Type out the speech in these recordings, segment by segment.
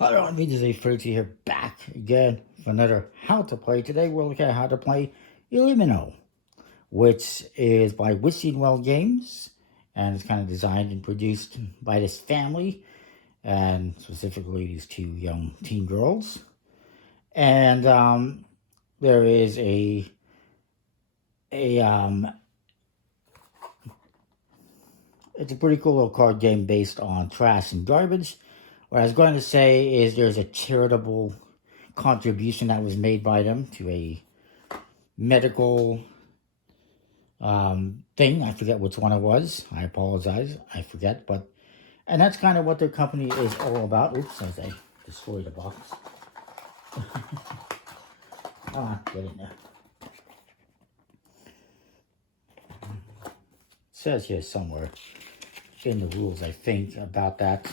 Hello, me, this is Fritzy here, back again for another How to Play. Today we're looking at how to play Elimino, which is by Well Games, and it's kind of designed and produced by this family, and specifically these two young teen girls. And there is a it's a pretty cool little card game based on trash and garbage. What I was going to say is there's a charitable contribution that was made by them to a medical thing. I forget which one it was. I apologize. I forget. And that's kind of what their company is all about. Oops, as I destroyed the box. Get in there. It says here somewhere in the rules, I think, about that.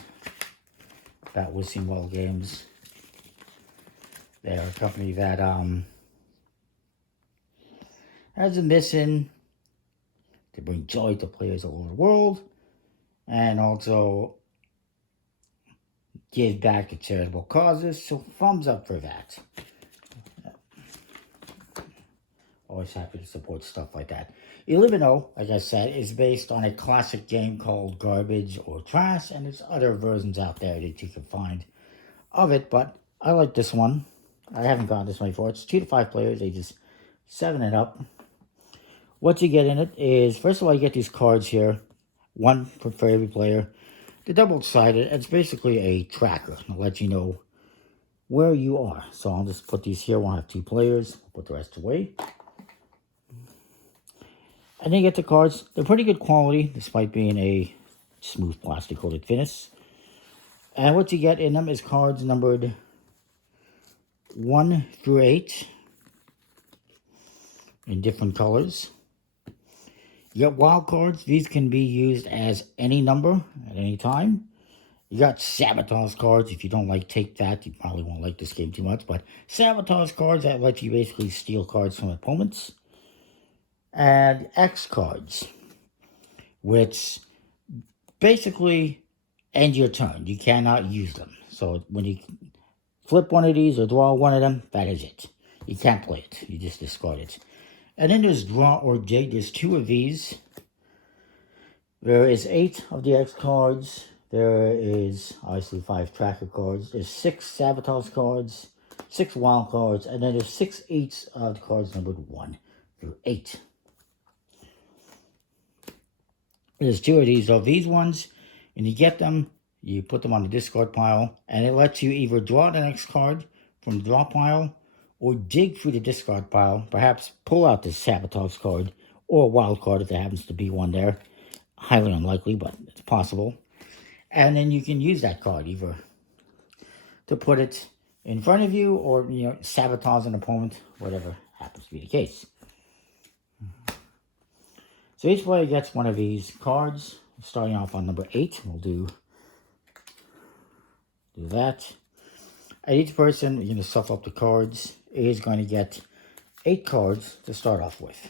About Well Games. They're a company that has a mission to bring joy to players all over the world, and also give back to charitable causes. So thumbs up for that. Always happy to support stuff like that. Elimino, like I said, is based on a classic game called Garbage or Trash, and there's other versions out there that you can find of it, but I like this one. I haven't gotten this one before. It's 2 to 5 players, ages 7 and up. What you get in it is, first of all, you get these cards here. One for every player. They're double-sided. It's basically a tracker. It'll let you know where you are. So I'll just put these here. We'll have 2 players. I'll put the rest away. And then you get the cards. They're pretty good quality, despite being a smooth plastic-coated finish. And what you get in them is cards numbered 1 through 8 in different colors. You got wild cards. These can be used as any number at any time. You got sabotage cards. If you don't like Take That, you probably won't like this game too much. But sabotage cards that let you basically steal cards from opponents. And X cards, which basically end your turn. You cannot use them. So when you flip one of these or draw one of them, that is it. You can't play it. You just discard it. And then there's draw or dig. There's 2 of these. There is 8 of the X cards. There is obviously 5 tracker cards. There's 6 sabotage cards, 6 wild cards, and then there's 6 eights of the cards numbered 1 through 8. There's 2 of these. So these ones, when you get them, you put them on the discard pile, and it lets you either draw the next card from the draw pile or dig through the discard pile, perhaps pull out the sabotage card or wild card if there happens to be one there. Highly unlikely, but it's possible. And then you can use that card either to put it in front of you or, sabotage an opponent, whatever happens to be the case. So each player gets one of these cards, starting off on number 8. We'll do that. And each person, you're going to shuffle up the cards, is going to get 8 cards to start off with.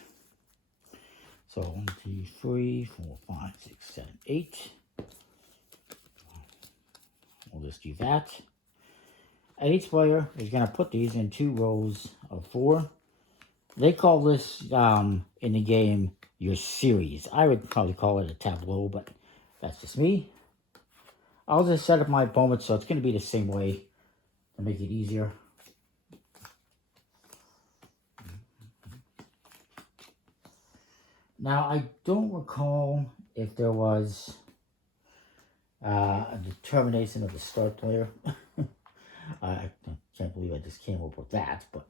So 1, 2, 3, 4, 5, 6, 7, 8. We'll just do that. And each player is going to put these in 2 rows of 4. They call this, in the game, your series. I would probably call it a tableau, but that's just me. I'll just set up my opponents, so it's going to be the same way to make it easier. Now, I don't recall if there was a determination of the start player. I can't believe I just came up with that, but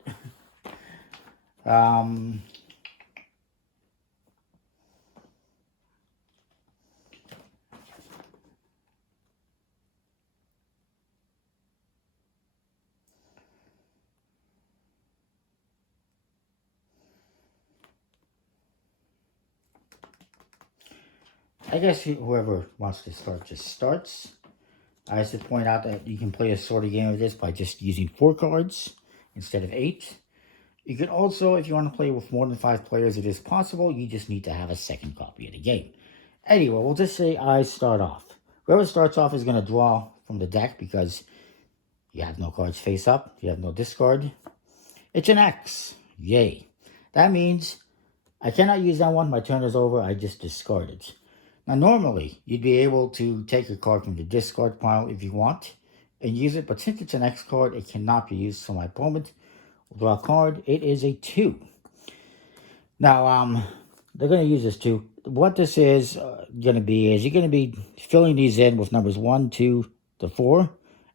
I guess whoever wants to start just starts. I should point out that you can play a sort of game of this by just using 4 cards instead of 8. You can also, if you want to play with more than 5 players, it is possible. You just need to have a second copy of the game. Anyway, we'll just say I start off. Whoever starts off is going to draw from the deck because You have no cards face up. You have no discard. It's an X. Yay. That means I cannot use that one. My turn is over. I just discard it. Now, normally, you'd be able to take a card from the discard pile if you want and use it. But since it's an X card, it cannot be used. So my opponent will draw a card. It is a 2. Now, they're going to use this 2. What this is going to be is you're going to be filling these in with numbers 1, 2 to 4,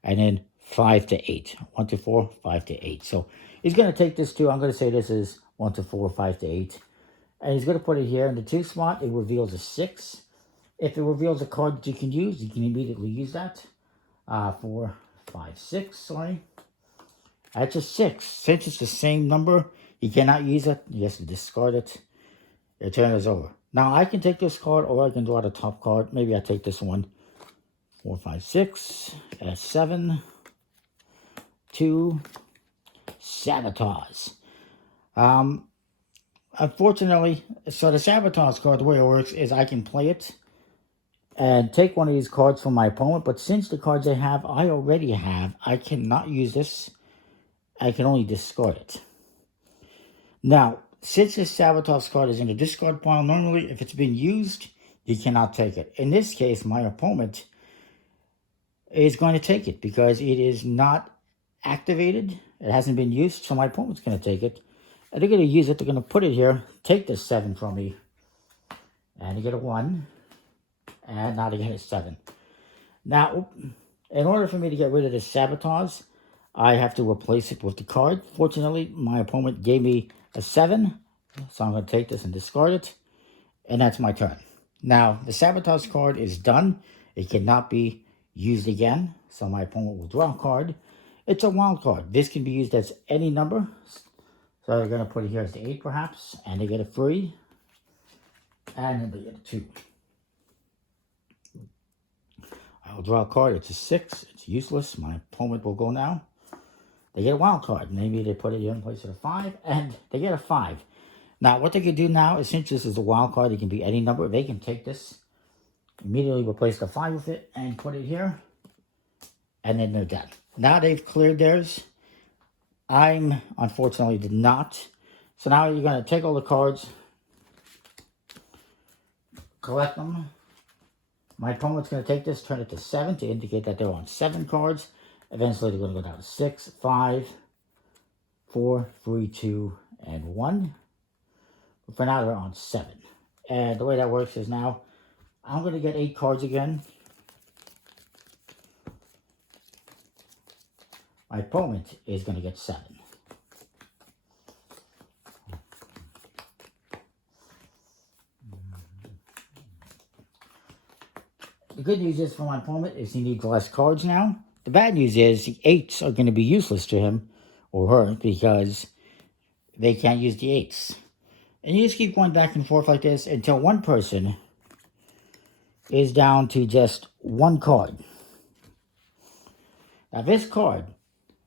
and then 5 to 8. 1 to 4, 5 to 8. So he's going to take this 2. I'm going to say this is 1 to 4, 5 to 8. And he's going to put it here in the 2 spot. It reveals a 6. If it reveals a card that you can use, you can immediately use that. 4, 5, 6, sorry. That's a 6. Since it's the same number, you cannot use it. You have to discard it. Your turn is over. Now, I can take this card, or I can draw the top card. Maybe I take this one. 4, 5, 6. That's 7. 2. Sabotage. Unfortunately, so the Sabotage card, the way it works is I can play it and take one of these cards from my opponent. But since the cards I already have, I cannot use this. I can only discard it. Now, since this Sabotage card is in the discard pile, normally if it's been used, you cannot take it. In this case, my opponent is going to take it because it is not activated. It hasn't been used, so my opponent's going to take it. And they're going to use it. They're going to put it here, take this 7 from me, and they get a 1. And now they get a 7. Now, in order for me to get rid of this Sabotage, I have to replace it with the card. Fortunately, my opponent gave me a 7, so I'm going to take this and discard it, and that's my turn. Now, the Sabotage card is done. It cannot be used again, so my opponent will draw a card. It's a wild card. This can be used as any number, so they're going to put it here as the 8 perhaps, and they get a 3, and then they get a 2. I'll draw a card. It's a 6. It's useless. My opponent will go now. They get a wild card. Maybe they put it here in place of a 5, and they get a 5. Now, what they can do now is, since this is a wild card, it can be any number. They can take this, immediately replace the 5 with it, and put it here, and then they're done. Now they've cleared theirs. I'm, unfortunately, did not. So now you're going to take all the cards, collect them. My opponent's going to take this, turn it to 7 to indicate that they're on 7 cards. Eventually, they're going to go down to 6, 5, 4, 3, 2, and 1. But for now, they're on 7. And the way that works is now, I'm going to get 8 cards again. My opponent is going to get 7. The good news is for my opponent is he needs less cards now. The bad news is the 8s are going to be useless to him or her because they can't use the 8s. And you just keep going back and forth like this until one person is down to just 1 card. Now this card,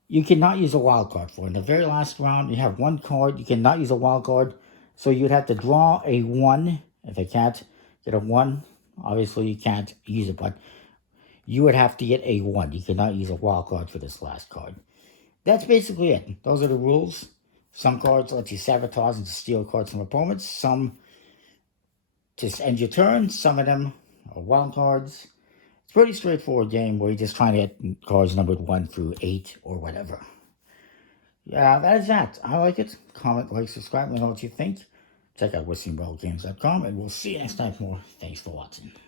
you cannot use a wild card for. In the very last round, you have 1 card. You cannot use a wild card. So you'd have to draw a 1. If I can't get a 1, obviously you can't use it, but you would have to get a 1. You cannot use a wild card for this last card. That's basically it. Those are the rules. Some cards let you sabotage and steal cards from opponents. Some just end your turn. Some of them are wild cards. It's a pretty straightforward game where you're just trying to get cards numbered 1 through 8 or whatever. Yeah, that is that. I like it. Comment, like, subscribe, let me know what you think. Check out WhiskeyandBarrelGames.com, and we'll see you next time for more. Thanks for watching.